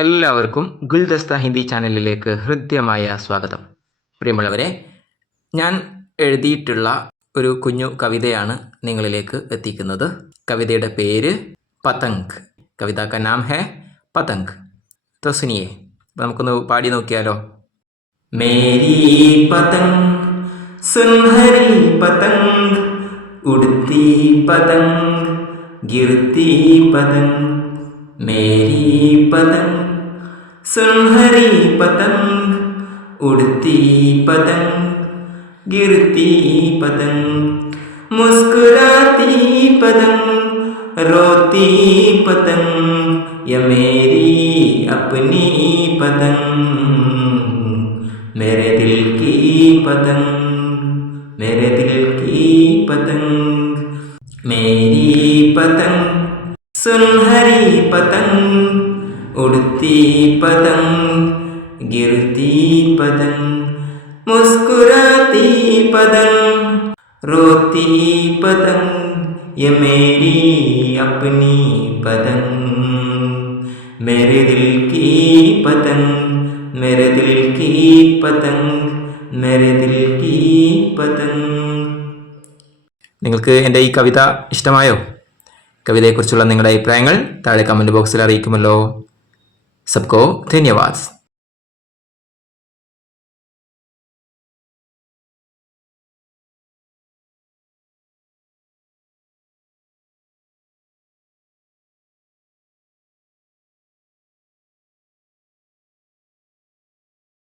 എല്ലാവർക്കും ഗുൽദസ്ത ഹിന്ദി ചാനലിലേക്ക് ഹൃദ്യമായ സ്വാഗതം. പ്രിയമുള്ളവരെ, ഞാൻ എഴുതിയിട്ടുള്ള ഒരു കുഞ്ഞു കവിതയാണ് നിങ്ങളിലേക്ക് എത്തിക്കുന്നത്. കവിതയുടെ പേര് പതംഗ്. കവിത കാ നാം ഹേ പതംഗ്. तो सुनिए, നമുക്കൊന്ന് പാടി നോക്കിയാലോ. മേരി പതംഗ് സുൻഹരി പതംഗ് ഉഡ്തി പതംഗ് ഗിർതി പതംഗ്. मेरी पतंग सुनहरी पतंग उड़ती पतंग गिरती पतंग, मुस्कुराती पतंग रोती पतंग, ये मेरी अपनी पतंग, मेरे दिल की पतंग, मेरे दिल की पतंग. मेरी पतंग सुनहरी पतंग उड़ती पतंग गिरती पतंग, मुस्कुराती पतंग रोती पतंग, ये मेरी अपनी पतंग, मेरे दिल की पतंग, मेरे दिल की पतंग, मेरे दिल की पतंग. നിങ്ങൾക്ക് എൻ്റെ ഈ കവിത ഇഷ്ടമായോ? കവിതയെക്കുറിച്ചുള്ള നിങ്ങളുടെ അഭിപ്രായങ്ങൾ താഴെ കമൻറ്റ് ബോക്സിൽ അറിയിക്കുമല്ലോ. സബ്കോ ധന്യവാദ്.